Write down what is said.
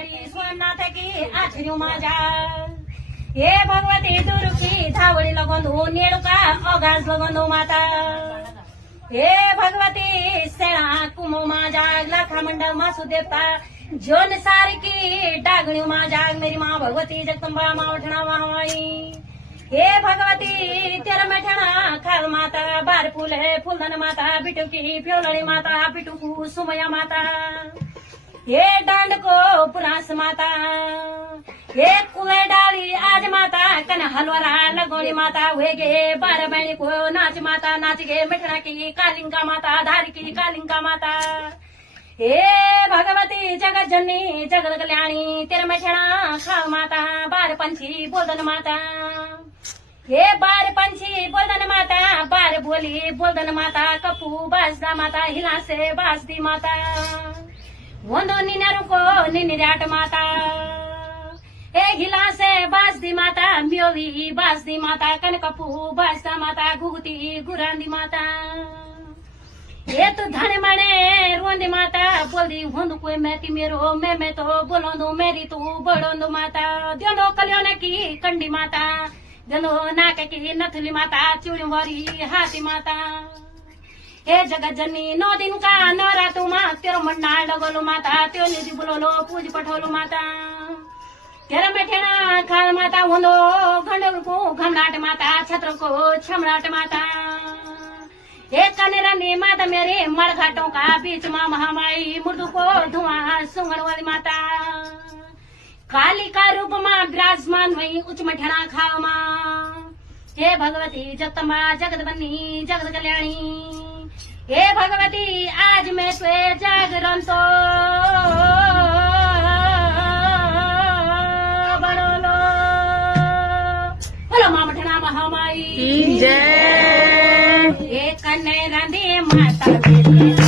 महामारी सोमनाथ की आचर्य माझ्या हे भगवती दुर्गी धावडी लगोंदू नेळुका अगास लगोंदू माता हे भगवती सेना कुमो माझ्या लाखा मंडळ मासू देवता जोन सारखी डागणी माझ्या मेरी माँ भगवती जगदंबा मावठणा वाहवाई हे भगवती तेरा मैठणा खाल माता बार फूल है फूलधन माता बिटू की प्योलड़ी माता बिटू सुमया माता हे डांड को पुरास माता हे कुए डाली आज माता कन हलवरा लगोनी माता हुए गे बार बहनी को नाच माता नाच गे मिठना की कालिंका माता धारी की कालिंका माता हे भगवती जगत जननी जगत कल्याणी तेरे मैठना खाल माता बार पंछी बोलदन माता हे बार पंछी बोलदन माता बार बोली बोलदन माता कपू बासदा माता हिला से बासदी माता वंदो निन्यारू को निन्याट माता हे हिला से बासदी माता म्योवी बासदी माता कनकपू बासदा माता घुगती गुरांदी माता ये तो धन मणे रोंदी माता बोलदी होंदु कोई मैती मेरो मैं तो बोलोंदु मेरी तू बड़ोंदु माता द्योंदो कल्याण की कंडी माता द्योंदो नाक की नथुली माता चूड़ी वारी हाथी माता हे जगत जननी 9 दिन का नवरात्रु मा तेरो मंडाल लगोलो माता त्यो निधि बुलोलो पूज पठोलो माता तेरा मैठेना खाल माता होंदो घंडल को घमराट माता छत्र को छमराट माता हे कनेरनी माता मेरे मड़घाटों का बीच माँ महामाई मृदु को धुआं सुंगड़ वाली माता काली का रूप माँ विराजमान वही उच्च मठना खाव माँ हे भगवती जगदम्बा जगत बन्नी जगत कल्याणी हे भगवती आज मैं तुए जागरण तो बड़ोलो बोलो माँ मठना महामाई जय हे कन्ने रांधे माता